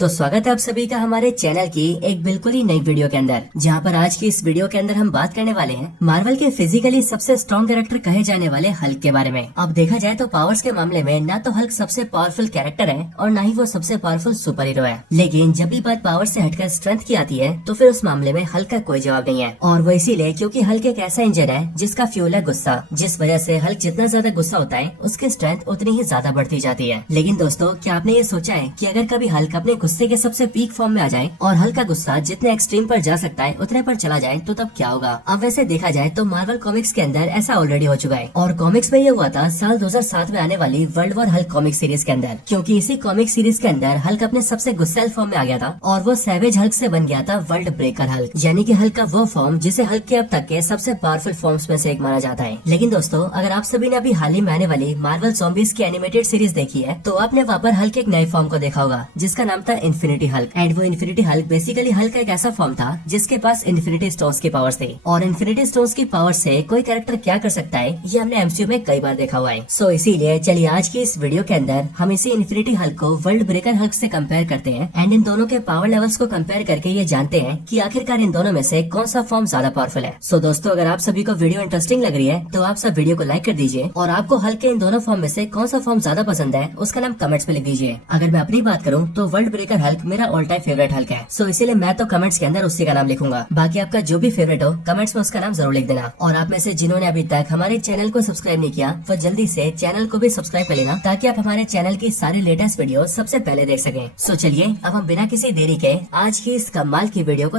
तो स्वागत है आप सभी का हमारे चैनल की एक बिल्कुल ही नई वीडियो के अंदर, जहां पर आज की इस वीडियो के अंदर हम बात करने वाले हैं मार्वल के फिजिकली सबसे स्ट्रॉन्ग कैरेक्टर कहे जाने वाले हल्क के बारे में। अब देखा जाए तो पावर्स के मामले में ना तो हल्क सबसे पावरफुल कैरेक्टर है और ना ही वो सबसे पावरफुल सुपर हीरो है, लेकिन जब भी बात पावर से हटकर स्ट्रेंथ की आती है तो फिर उस मामले में हल्क का कोई जवाब नहीं है। और वो इसीलिए क्योंकि हल्क एक ऐसा इंजन है जिसका फ्यूल है गुस्सा, जिस वजह से हल्क जितना ज्यादा गुस्सा होता है उसकी स्ट्रेंथ उतनी ही ज्यादा बढ़ती जाती है। लेकिन दोस्तों, क्या आपने ये सोचा है कि अगर कभी हल्क अपने गुस्से के सबसे पीक फॉर्म में आ जाए और हल्क का गुस्सा जितने एक्सट्रीम पर जा सकता है उतने पर चला जाए तो तब क्या होगा? अब वैसे देखा जाए तो मार्वल कॉमिक्स के अंदर ऐसा ऑलरेडी हो चुका है और कॉमिक्स में ये हुआ था साल 2007 में आने वाली world war Hulk comic series के अंदर, क्योंकि इसी कॉमिक सीरीज के अंदर हल्क अपने सबसे गुस्सैल फॉर्म में आ गया था और वो सैवेज हल्क से बन गया था वर्ल्ड ब्रेकर हल्क, यानी कि हल्क का वो फॉर्म जिसे हल्क के अब तक के सबसे पावरफुल फॉर्म्स में से एक माना जाता है। लेकिन दोस्तों, अगर आप सभी ने अभी हाल ही में आने वाली मार्वल ज़ॉम्बीज़ की एनिमेटेड सीरीज देखी है तो आपने वहाँ पर हल्क एक नए फॉर्म को देखा होगा जिसका नाम था इन्फिनिटी हल्क। एंड वो इन्फिनिटी हल्क बेसिकली हल्क का एक ऐसा फॉर्म था जिसके पास इन्फिनिटी स्टोन्स की पावर्स थी, और इन्फिनिटी स्टोन्स की पावर से कोई कैरेक्टर क्या कर सकता है ये हमने एमसीयू में कई बार देखा हुआ है। सो इसीलिए चलिए आज की इस वीडियो के अंदर हम इसी इन्फिनिटी हल्क को वर्ल्ड ब्रेकर हल्क से कंपेयर करते हैं एंड इन दोनों के पावर लेवल्स को कंपेयर करके ये जानते हैं कि आखिरकार इन दोनों में से कौन सा फॉर्म ज्यादा पावरफुल है। सो दोस्तों, अगर आप सभी को वीडियो इंटरेस्टिंग लग रही है तो आप सब वीडियो को लाइक कर दीजिए और आपको हल्क के इन दोनों फॉर्म में से कौन सा फॉर्म ज्यादा पसंद है उसका नाम कमेंट्स में लिख दीजिए। अगर मैं अपनी बात करूँ तो वर्ल्ड ब्रेकर हल्क मेरा ऑल टाइम फेवरेट हल्क है, सो इसीलिए मैं तो कमेंट्स के अंदर उसी का नाम लिखूंगा। बाकी आपका जो भी फेवरेट हो कमेंट्स में उसका नाम जरूर लिख देना। और आप में से जिन्होंने अभी तक हमारे चैनल को सब्सक्राइब नहीं किया वो जल्दी से चैनल को भी सब्सक्राइब कर लेना ताकि आप हमारे चैनल की सारी लेटेस्ट वीडियो सबसे पहले देख सकें। सो चलिए अब हम बिना किसी देरी के आज की इस कमाल की वीडियो को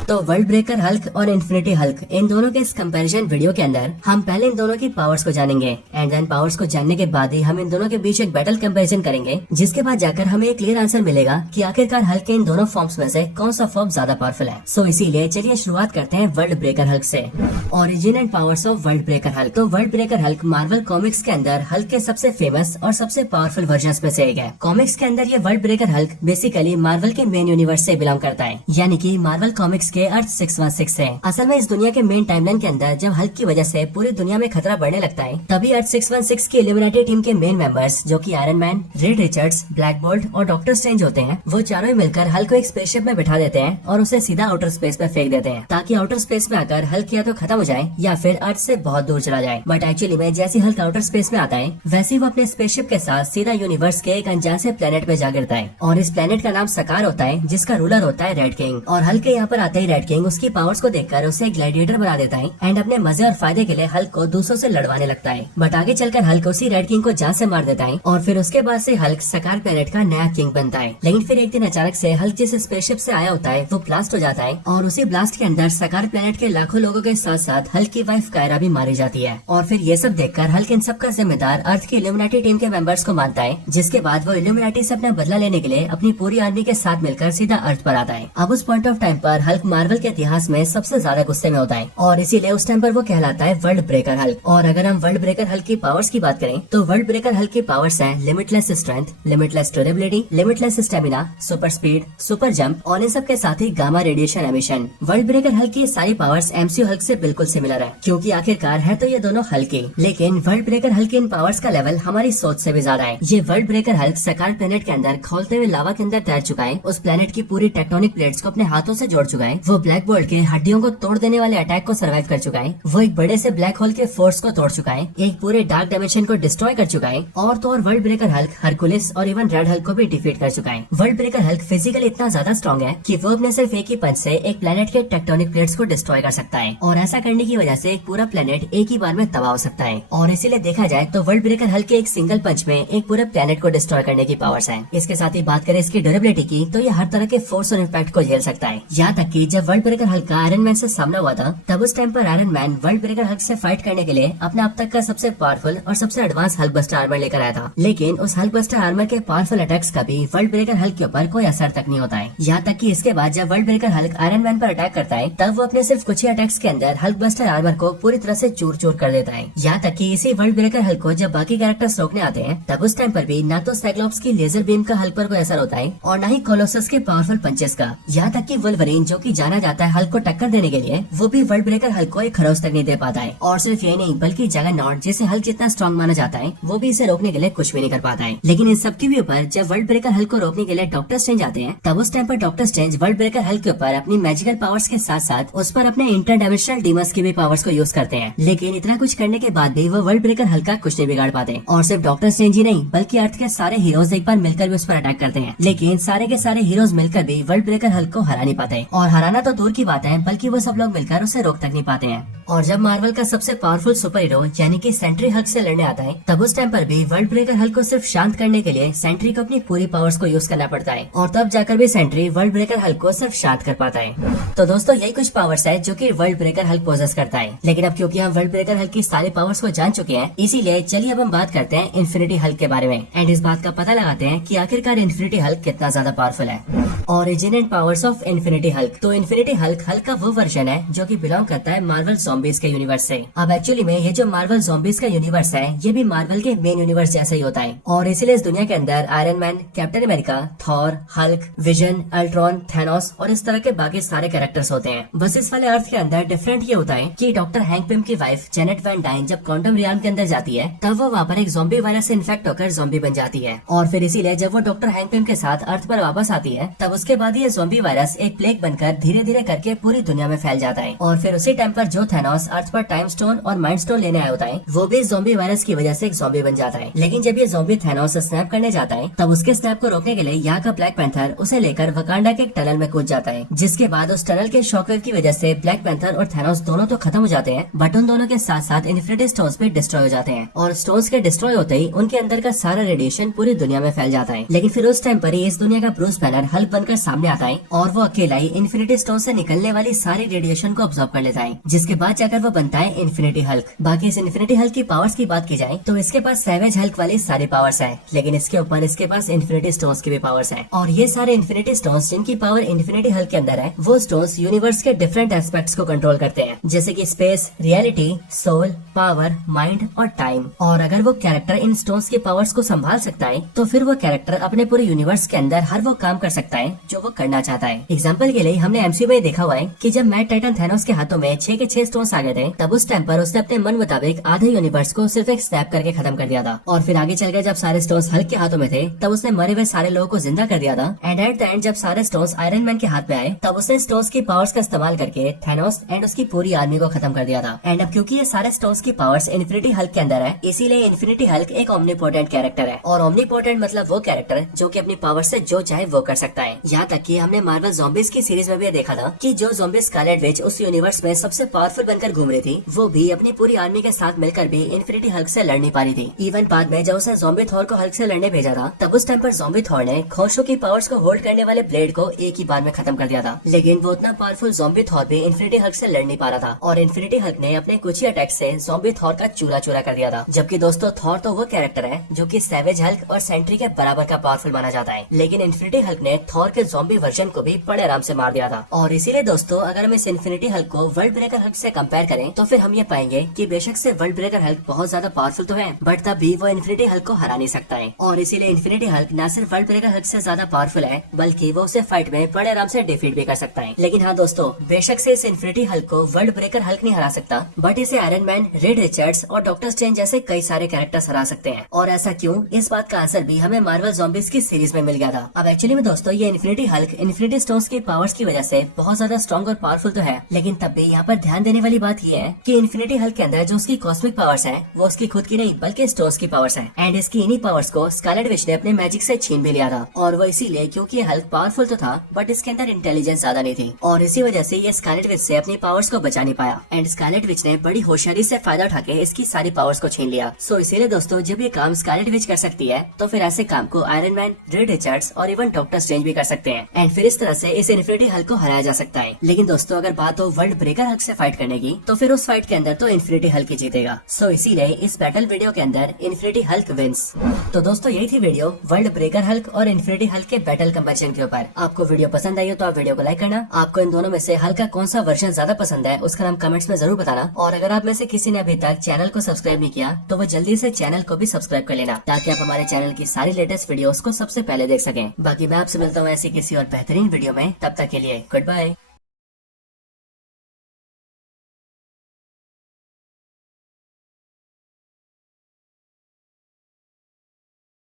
तो वर्ल्ड ब्रेकर हल्क और इन्फिनिटी हल्क इन दोनों के इस कंपैरिजन वीडियो के अंदर हम पहले इन दोनों की पावर्स को जानेंगे एंड देन पावर्स को जानने के बाद ही हम इन दोनों के बीच एक बैटल कंपैरिजन करेंगे, जिसके बाद जाकर हमें एक क्लियर आंसर मिलेगा कि आखिरकार हल्क के इन दोनों फॉर्म्स में से कौन सा फॉर्म ज्यादा पावरफुल है। सो इसीलिए चलिए शुरुआत करते हैं वर्ल्ड ब्रेकर हल्क से। Origin and powers of World Breaker Hulk. तो World Breaker Hulk Marvel Comics के अंदर हल्क के सबसे फेमस और सबसे पावरफुल वर्जन में से एक है। कॉमिक्स के अंदर ये world Breaker Hulk basically Marvel के मेन यूनिवर्स से बिलोंग करता है, यानी कि मार्वल कॉमिक्स के अर्थ 616 है। असल में इस दुनिया के मेन टाइमलाइन के अंदर जब हल्क की वजह से पूरी दुनिया में खतरा बढ़ने लगता है तभी अर्थ 616 की इल्यूमिनाटी टीम के मेन मेंबर्स जो कि iron man, red Richards, black bolt और डॉक्टर स्ट्रेंज होते हैं, वो चारों ही मिलकर हल्क को एक स्पेसशिप में बिठा देते हैं और उसे सीधा आउटर स्पेस में फेंक देते हैं ताकि आउटर स्पेस में आकर हल्क या तो खत्म हो जाए या फिर अर्थ से बहुत दूर चला जाए। बट एक्चुअली में जैसे हल्क आउटर स्पेस में आता है वैसे ही वो अपने स्पेसशिप के साथ सीधा यूनिवर्स के एक अनजान से प्लेनेट पे जा गिरता है और इस प्लेनेट का नाम सकार होता है जिसका रूलर होता है रेड किंग। और हल्क के यहाँ पर आते ही रेड किंग उसकी पावर्स को देखकर उसे ग्लैडिएटर बना देता है एंड अपने मजे और फायदे के लिए हल्क को दूसरों से लड़वाने लगता है। बट आगे चलकर हल्क उसी रेड किंग को जान से मार देता है और फिर उसके बाद से हल्क सकार प्लेनेट का नया किंग बनता है। लेकिन फिर एक दिन अचानक से हल्क जिस स्पेसशिप से आया होता है वो ब्लास्ट हो जाता है और उसी ब्लास्ट के अंदर सकार प्लेनेट के लाखों लोगों के साथ साथ हल्क की वाइफ कायरा भी मारी जाती है। और फिर ये सब देखकर हल्क इन सब का जिम्मेदार अर्थ की इल्यूमिनाटी टीम के मेंबर्स को मानता है, जिसके बाद वो इल्यूमिनाटी से अपना बदला लेने के लिए अपनी पूरी आर्मी के साथ मिलकर सीधा अर्थ पर आता है। अब उस पॉइंट ऑफ टाइम पर हल्क मार्वल के इतिहास में सबसे ज्यादा गुस्से में होता है और इसीलिए उस टाइम पर वो कहलाता है वर्ल्ड ब्रेकर हल्क। और अगर हम वर्ल्ड ब्रेकर हल्क की पावर्स की बात करें तो वर्ल्ड ब्रेकर हल्क की पावर्स हैं limitless strength, limitless durability, limitless stamina, super speed, super jump और इन सब के साथ ही gamma radiation emission. World Breaker Hulk की सारी पावर्स एमसीयू हल्क से बिल्कुल सिमिलर है, क्योंकि आखिरकार है तो ये दोनों हल्क ही, लेकिन वर्ल्ड ब्रेकर हल्क की इन पावर्स का लेवल हमारी सोच से भी ज्यादा है। ये वर्ल्ड ब्रेकर हल्क सकार प्लेनेट के अंदर खोलते हुए लावा के अंदर तैर चुका है, उस प्लेनेट की पूरी टेक्टोनिक प्लेट्स को अपने हाथों से जोड़ चुका है, वो ब्लैक बोल्ट के हड्डियों को तोड़ देने वाले अटैक को सर्वाइव कर चुका है, वो एक बड़े से ब्लैक होल के फोर्स को तोड़ चुका है, एक पूरे डार्क डायमेंशन को डिस्ट्रॉय कर चुका है और तो और वर्ल्ड ब्रेकर हल्क हरकुलिस और इवन रेड हल्क को भी डिफीट कर चुका है। वर्ल्ड ब्रेकर हल्क फिजिकली इतना ज्यादा स्ट्रॉन्ग है कि वो अपने सिर्फ एक ही पंच से एक प्लेनेट के टेक्टोनिक प्लेट्स को डिस्ट्रॉय कर सकता है और ऐसा करने की वजह से एक पूरा प्लेनेट एक ही बार में तबाह हो सकता है। और इसीलिए देखा जाए तो वर्ल्ड ब्रेकर हल्क के एक सिंगल पंच में एक पूरे प्लेनेट को डिस्ट्रॉय करने की पावर्स है। इसके साथ ही बात करें इसकी ड्यूरेबिलिटी की तो ये हर तरह के फोर्स और इम्पैक्ट को झेल सकता है। यहाँ तक कि जब वर्ल्ड ब्रेकर हल्क का आयरन मैन से सामना हुआ था तब उस टाइम पर iron man world Breaker Hulk से फाइट करने के लिए अपना अब तक का सबसे पावरफुल और सबसे एडवांस हल्क बस्टर आर्मर लेकर आया था, लेकिन उस हल्क बस्टर आर्मर के पावरफुल अटैक्स का भी वर्ल्ड ब्रेकर हल्क के ऊपर कोई असर तक नहीं होता है। यहाँ तक कि इसके बाद जब world Breaker Hulk iron man पर अटैक करता है तब वो अपने सिर्फ कुछ ही अटैक्स के अंदर हल्क बस्टर आर्मर को पूरी तरह से चूर चूर कर देता है। यहाँ तक कि इसी वर्ल्ड ब्रेकर हल्क को जब बाकी कैरेक्टर्स रोकने आते हैं तब उस टाइम पर भी ना तो साइक्लोप्स की लेजर बीम का हल्क पर कोई असर होता है और न ही कोलोसस के पावरफुल पंचेस का। यहाँ तक कि वुल्वरीन जो कि जाना जाता है हल्क को टक्कर देने के लिए, वो भी वर्ल्ड ब्रेकर हल्क को एक खरोच तक नहीं दे पाता है। और सिर्फ ये नहीं बल्कि जगरनॉट जिसे हल्क जितना स्ट्रॉन्ग माना जाता है वो भी इसे रोकने के लिए कुछ भी नहीं कर पाता है। लेकिन इन सबके भी ऊपर जब वर्ल्ड ब्रेकर हल्क को रोकने के लिए डॉक्टर स्ट्रेंज आते हैं, तब उस टाइम पर doctor strange world Breaker Hulk के ऊपर अपनी मैजिकल पावर्स के साथ साथ उस पर अपने इंटरडायमेंशनल डीमंस की भी पावर्स को यूज करते हैं। लेकिन इतना कुछ करने के बाद भी वो वर्ल्ड ब्रेकर हल्क का कुछ नहीं बिगाड़ पाते। और सिर्फ डॉक्टर स्ट्रेंज ही नहीं बल्कि अर्थ के सारे हीरोज एक बार मिलकर भी उस पर अटैक करते हैं, लेकिन सारे के सारे हीरोज मिलकर भी वर्ल्ड ब्रेकर हल्क को हरा नहीं पाते। और हराना तो दूर की बात है बल्कि वो सब लोग मिलकर उसे रोक तक नहीं पाते हैं। और जब मार्वल का सबसे पावरफुल सुपर हीरो यानी कि सेंट्री हल्क से लड़ने आता है, तब उस टाइम पर भी वर्ल्ड ब्रेकर हल्क को सिर्फ शांत करने के लिए सेंट्री को अपनी पूरी पावर्स को यूज करना पड़ता है। और तब जाकर भी सेंट्री वर्ल्ड ब्रेकर हल्क को सिर्फ शांत कर पाता है। तो दोस्तों यही कुछ पावर्स है जो कि वर्ल्ड ब्रेकर हल्क पोजेस करता है। लेकिन अब क्योंकि हम वर्ल्ड ब्रेकर हल्क की सारी पावर्स को जान चुके हैं, इसीलिए चलिए अब हम बात करते हैं इन्फिनिटी हल्क के बारे में एंड इस बात का पता लगाते हैं कि आखिरकार इन्फिनिटी हल्क कितना ज्यादा पावरफुल है। Origin and powers of infinity Hulk. तो इन्फिनिटी हल्क का वो वर्जन है जो कि बिलोंग करता है मार्वल ज़ॉम्बीज के यूनिवर्स से। अब एक्चुअली में ये जो मार्वल ज़ॉम्बीज का यूनिवर्स है ये भी मार्वल के मेन यूनिवर्स जैसा ही होता है। और इसीलिए इस दुनिया के अंदर iron man, captain America, Thor, Hulk, vision, Ultron, Thanos और इस तरह के बाकी सारे कैरेक्टर्स होते हैं। बस इस वाले अर्थ के अंदर डिफरेंट ये होता है कि डॉक्टर हैंक पिम की वाइफ जेनेट वैन डाइन जब क्वांटम रियल्म के अंदर जाती है, तब वो वहाँ पर एक ज़ॉम्बी वायरस से इन्फेक्ट होकर ज़ॉम्बी बन जाती है। और फिर इसीलिए जब वो डॉक्टर हैंक पिम के साथ अर्थ पर वापस आती है, तब उसके बाद ये ज़ॉम्बी वायरस एक प्लेग बनकर धीरे धीरे करके पूरी दुनिया में फैल जाता है। और फिर उसी टाइम पर जो थैनोस अर्थ पर टाइम स्टोन और माइंड स्टोन लेने आया होता है, वो भी ज़ॉम्बी वायरस की वजह से एक ज़ॉम्बी बन जाता है। लेकिन जब ये ज़ॉम्बी थैनोस स्नैप करने जाता है, तब उसके स्नैप को रोकने के लिए यहाँ का ब्लैक पैंथर उसे लेकर वकांडा के एक टनल में कूद जाता है। जिसके बाद उस टनल के शॉकवेव की वजह से ब्लैक पैंथर और थैनोस दोनों तो खत्म हो जाते हैं, बट उन दोनों के साथ साथ इन्फिनिटी स्टोन्स भी डिस्ट्रॉय हो जाते हैं। और स्टोन्स के डिस्ट्रॉय होते ही उनके अंदर का सारा रेडिएशन पूरी दुनिया में फैल जाता है। लेकिन फिर उस टाइम पर ही इस दुनिया का ब्रूस बैनर हल्क बनकर सामने आता है और वो अकेला ही इन्फिनिटी स्टोन से निकलने वाली सारी रेडिएशन को ऑब्जॉर्व कर लेता है, जिसके बाद जाकर वो बनता है इन्फिनिटी हल्क। बाकी इस इन्फिनिटी हल्क की पावर्स की बात की जाए तो इसके पास सैवेज हल्क वाली सारी पावर्स है, लेकिन इसके ऊपर इसके पास इन्फिनिटी स्टोन्स की भी पावर्स है। और ये सारे इन्फिनिटी स्टोन्स जिनकी पावर इन्फिनिटी हल्क के अंदर है, वो स्टोन्स यूनिवर्स के डिफरेंट एस्पेक्ट्स को कंट्रोल करते हैं, जैसे कि space, reality, soul, power, mind और टाइम। और अगर वो कैरेक्टर इन स्टोन्स की पावर्स को संभाल सकता है, तो फिर वो कैरेक्टर अपने पूरे यूनिवर्स के अंदर हर वो काम कर सकता है जो वो करना चाहता है। एग्जाम्पल के लिए हमने एमसीयू में देखा हुआ है कि जब मैट टाइटन थैनोस के हाथों में 6 के 6 स्टोन्स आ गए थे, तब उस टाइम पर उसने अपने मन मुताबिक आधे यूनिवर्स को सिर्फ एक स्नैप करके खत्म कर दिया था। और फिर आगे चल गए जब सारे स्टोन्स हल्क के हाथों में थे, तब उसने मरे हुए सारे लोगों को जिंदा कर दिया था। एंड एट द एंड जब सारे स्टोन्स आयरन मैन के हाथ में आए, तब उसने स्टोन्स की पावर्स का इस्तेमाल करके थैनोस एंड उसकी पूरी आर्मी को खत्म कर दिया था। एंड अब क्योंकि ये सारे स्टोन्स की पावर्स इन्फिनिटी हल्क के अंदर है, इसीलिए इन्फिनिटी हल्क एक ओमनीपोटेंट कैरेक्टर है। और ओमनीपोटेंट मतलब वो कैरेक्टर जो कि अपनी पावर से जो चाहे वो कर सकता है। यहाँ तक कि हमने मार्वल ज़ॉम्बीज की सीरीज में भी देखा था कि जो ज़ॉम्बी स्कारलेट विच उस यूनिवर्स में सबसे पावरफुल बनकर घूम रही थी, वो भी अपनी पूरी आर्मी के साथ मिलकर भी इन्फिनिटी हल्क से लड़ नहीं पा रही थी। इवन बाद में जब उसने ज़ॉम्बी थॉर को हल्क से लड़ने भेजा था, तब उस टाइम पर ज़ॉम्बी थॉर ने खोशो की पावर्स को होल्ड करने वाले ब्लेड को एक ही बार में खत्म कर दिया था। लेकिन वो उतना पावरफुल ज़ॉम्बी थॉर भी इन्फिनिटी हल्क से लड़ नहीं पा रहा था, और इन्फिनिटी हल्क ने अपने कुछ ही अटैक से ज़ॉम्बी थॉर का चूरा चूरा कर दिया था। जबकि दोस्तों थॉर तो वो कैरेक्टर है जो कि सैवेज हल्क और सेंट्री के बराबर का पावरफुल माना जाता है, लेकिन इन्फिनिटी हल्क ने थॉर के ज़ॉम्बी वर्जन को भी बड़े आराम से मार दिया था। और इसीलिए दोस्तों अगर हम इस इन्फिनिटी हल्क को वर्ल्ड ब्रेकर हल्क से कंपेयर करें, तो फिर हम ये पाएंगे कि बेशक से वर्ल्ड ब्रेकर हल्क बहुत ज्यादा पावरफुल तो है, बट तब भी वो इन्फिनिटी हल्क को हरा नहीं सकता है। और इसीलिए इन्फिनिटी हल्क न सिर्फ वर्ल्ड ब्रेकर हल्क से ज्यादा पावरफुल है, बल्कि वो उसे फाइट में बड़े आराम से डिफीट भी कर सकता है। लेकिन हाँ दोस्तों, बेशक से इस इन्फिनिटी हल्क को वर्ल्ड ब्रेकर हल्क नहीं हरा सकता, बट इसे आयरन मैन, रेड रिचर्ड्स और डॉक्टर स्ट्रेंज जैसे कई सारे कैरेक्टर्स हरा सकते हैं। और ऐसा क्यों, इस बात का आंसर भी हमें मार्वल ज़ॉम्बीज की सीरीज में मिल गया था। अब एक्चुअली में दोस्तों ये इन्फिनिटी हल्क इन्फिनिटी स्टोन्स की पावर्स की वजह से बहुत ज्यादा स्ट्रॉन्ग और पावरफुल तो है, लेकिन तब भी यहाँ पर ध्यान देने वाली बात ये है कि इन्फिनिटी हल्क के अंदर जो उसकी कॉस्मिक पावर्स है, वो उसकी खुद की नहीं बल्कि स्टोन्स की पावर्स है। एंड इसकी इन्हीं पावर्स को स्कारलेट विच ने अपने मैजिक से छीन भी लिया था। और वो इसीलिए क्योंकि हल्क पावरफुल तो था, बट इसके अंदर इंटेलिजेंस ज्यादा नहीं थी, और इसी वजह से ये स्कारलेट विच से अपनी पावर्स को बचा नहीं पाया। एंड स्कारलेट विच ने बड़ी होशियारी से फायदा उठा के इसकी सारी पावर्स को छीन लिया। सो इसीलिए दोस्तों जब ये काम स्कारलेट विच कर सकती है, तो फिर ऐसे काम को आयरन मैन, रेड रिचर्ड्स और इवन डॉक्टर स्ट्रेंज भी कर सकते हैं। एंड फिर इस तरह से इस इन्फिनिटी हल्क को हराया जा सकता है। लेकिन दोस्तों अगर बात हो वर्ल्ड ब्रेकर हल्क से फाइट करने की, तो फिर उस फाइट के अंदर तो इन्फिनिटी हल्क ही जीतेगा। सो इसीलिए इस बैटल वीडियो के अंदर इन्फिनिटी हल्क विंस। तो दोस्तों यही थी वीडियो वर्ल्ड ब्रेकर हल्क और इन्फिनिटी हल्क के बैटल कंपैरिजन के ऊपर। आपको वीडियो पसंद आई हो तो आप वीडियो को लाइक करना। आपको इन दोनों में से हल्क का कौन सा वर्जन ज्यादा पसंद है उसका नाम कमेंट्स में जरूर बताना। और अगर आप में से किसी ने अभी तक चैनल को सब्सक्राइब नहीं किया, तो वो जल्दी से चैनल को भी सब्सक्राइब कर लेना, ताकि आप हमारे चैनल की सारी लेटेस्ट वीडियोस को सबसे पहले देख सकें। बाकी मैं आपसे मिलता हूँ ऐसी किसी और बेहतरीन वीडियो में, तब तक के लिए गुड बाय।